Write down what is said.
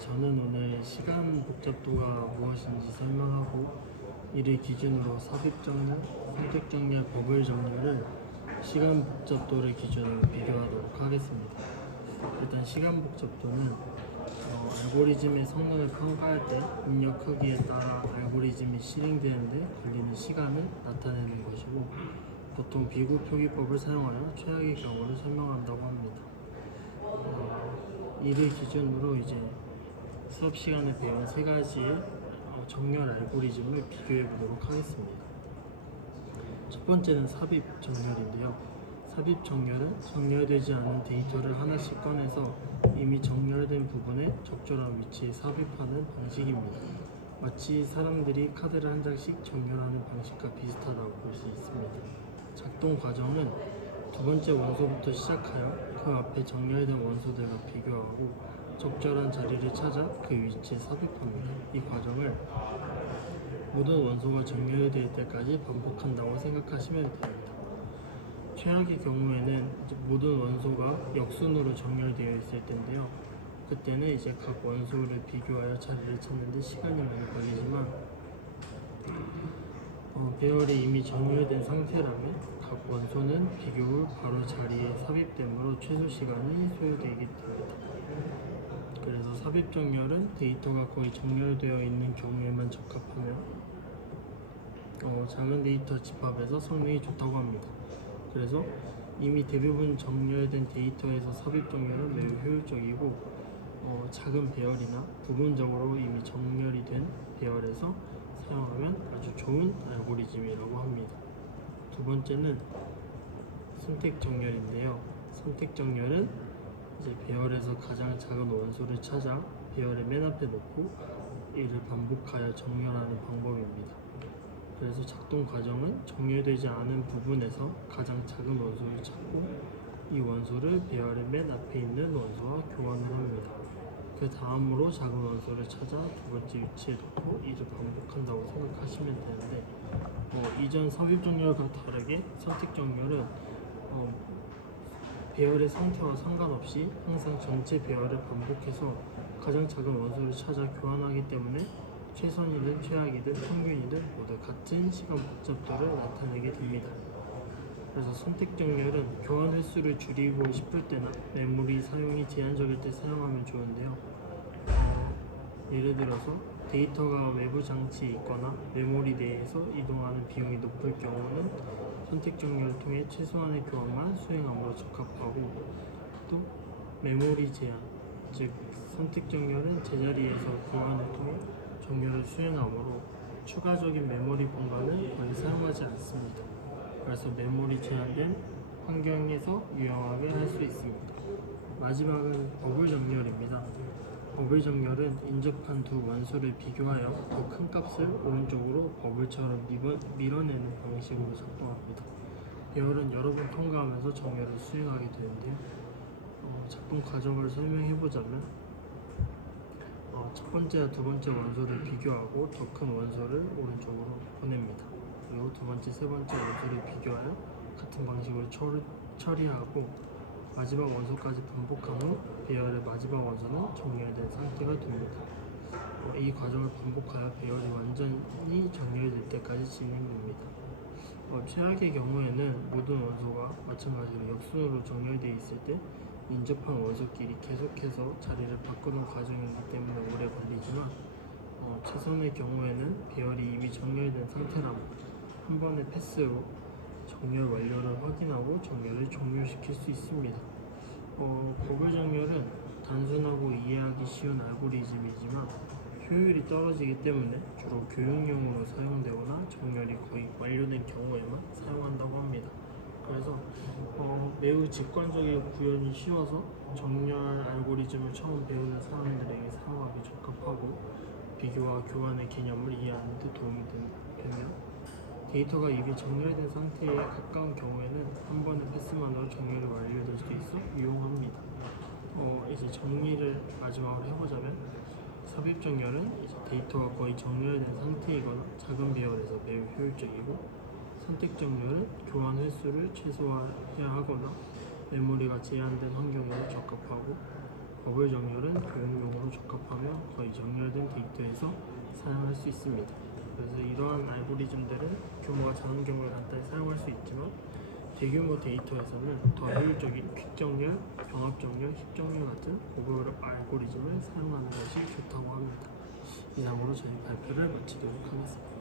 저는 오늘 시간 복잡도가 무엇인지 설명하고 이를 기준으로 삽입 정렬, 선택 정렬, 버블 정렬을 시간 복잡도를 기준으로 비교하도록 하겠습니다. 일단 시간 복잡도는 알고리즘의 성능을 평가할 때 입력하기에 따라 알고리즘이 실행되는데 걸리는 시간을 나타내는 것이고, 보통 비교 표기법을 사용하여 최악의 경우를 설명한다고 합니다. 이를 기준으로 이제 수업 시간에 배운 세 가지의 정렬 알고리즘을 비교해 보도록 하겠습니다. 첫 번째는 삽입 정렬인데요. 삽입 정렬은 정렬되지 않은 데이터를 하나씩 꺼내서 이미 정렬된 부분에 적절한 위치에 삽입하는 방식입니다. 마치 사람들이 카드를 한 장씩 정렬하는 방식과 비슷하다고 볼 수 있습니다. 작동 과정은 두 번째 원소부터 시작하여 그 앞에 정렬된 원소들과 비교하고 적절한 자리를 찾아 그 위치에 삽입합니다. 이 과정을 모든 원소가 정렬될 때까지 반복한다고 생각하시면 됩니다. 최악의 경우에는 모든 원소가 역순으로 정렬되어 있을 텐데요. 그때는 이제 각 원소를 비교하여 자리를 찾는 데 시간이 많이 걸리지만, 배열이 이미 정렬된 상태라면 각 원소는 비교 후 바로 자리에 삽입되므로 최소 시간이 소요되게 됩니다. 그래서 삽입 정렬은 데이터가 거의 정렬되어 있는 경우에만 적합하며 작은 데이터 집합에서 성능이 좋다고 합니다. 그래서 이미 대부분 정렬된 데이터에서 삽입 정렬은 매우 효율적이고, 작은 배열이나 부분적으로 이미 정렬이 된 배열에서 사용하면 아주 좋은 알고리즘이라고 합니다. 두 번째는 선택 정렬인데요. 선택 정렬은 이제 배열에서 가장 작은 원소를 찾아 배열의 맨 앞에 놓고 이를 반복하여 정렬하는 방법입니다. 그래서 작동 과정은 정렬되지 않은 부분에서 가장 작은 원소를 찾고 이 원소를 배열의 맨 앞에 있는 원소와 교환을 합니다. 그 다음으로 작은 원소를 찾아 두 번째 위치에 놓고 이를 반복한다고 생각하시면 되는데, 이전 삽입 정렬과 다르게 선택 정렬은 배열의 상태와 상관없이 항상 전체 배열을 반복해서 가장 작은 원소를 찾아 교환하기 때문에 최선이든 최악이든 평균이든 모두 같은 시간 복잡도를 나타내게 됩니다. 그래서 선택 정렬은 교환 횟수를 줄이고 싶을 때나 메모리 사용이 제한적일 때 사용하면 좋은데요. 예를 들어서 데이터가 외부 장치에 있거나 메모리 내에서 이동하는 비용이 높을 경우는 선택 정렬을 통해 최소한의 교환만 수행함으로 적합하고, 또 메모리 제한, 즉 선택 정렬은 제자리에서 교환을 통해 정렬을 수행하므로 추가적인 메모리 공간을 거의 사용하지 않습니다. 그래서 메모리 제한된 환경에서 유용하게 할 수 있습니다. 마지막은 버블 정렬입니다. 버블 정렬은 인접한 두 원소를 비교하여 더 큰 값을 오른쪽으로 버블처럼 밀어내는 방식으로 작동합니다. 배열은 여러 번 통과하면서 정렬을 수행하게 되는데요. 작동 과정을 설명해보자면, 첫 번째와 두 번째 원소를 비교하고 더 큰 원소를 오른쪽으로 보냅니다. 그리고 두 번째, 세 번째 원소를 비교하여 같은 방식으로 처리하고 마지막 원소까지 반복한 후 배열의 마지막 원소는 정렬된 상태가 됩니다. 이 과정을 반복하여 배열이 완전히 정렬될 때까지 진행됩니다. 최악의 경우에는 모든 원소가 마찬가지로 역순으로 정렬되어 있을 때 인접한 원소끼리 계속해서 자리를 바꾸는 과정이기 때문에 오래 걸리지만, 최선의 경우에는 배열이 이미 정렬된 상태라면 한 번의 패스로 정렬 완료를 확인하고 정렬을 종료시킬 수 있습니다. 버블 정렬은 단순하고 이해하기 쉬운 알고리즘이지만 효율이 떨어지기 때문에 주로 교육용으로 사용되거나 정렬이 거의 완료된 경우에만 사용한다고 합니다. 그래서 매우 직관적이고 구현이 쉬워서 정렬 알고리즘을 처음 배우는 사람들에게 사용하기 적합하고 비교와 교환의 개념을 이해하는 데 도움이 되며, 데이터가 이미 정렬된 상태에 가까운 경우에는 한 번의 패스만으로 정렬이 완료될 수 있어 유용합니다. 이제 정리를 마지막으로 해보자면, 삽입 정렬은 이제 데이터가 거의 정렬된 상태이거나 작은 배열에서 매우 효율적이고, 선택 정렬은 교환 횟수를 최소화해야 하거나 메모리가 제한된 환경에서 적합하고, 버블 정렬은 교육용으로 적합하며 연결된 데이터에서 사용할 수 있습니다. 그래서 이러한 알고리즘들은 규모가 작은 경우에 간단히 사용할 수 있지만 대규모 데이터에서는 더 효율적인 퀵 정렬, 병합 정렬, 식 정렬 같은 고급 알고리즘을 사용하는 것이 좋다고 합니다. 이상으로 저희 발표를 마치도록 하겠습니다.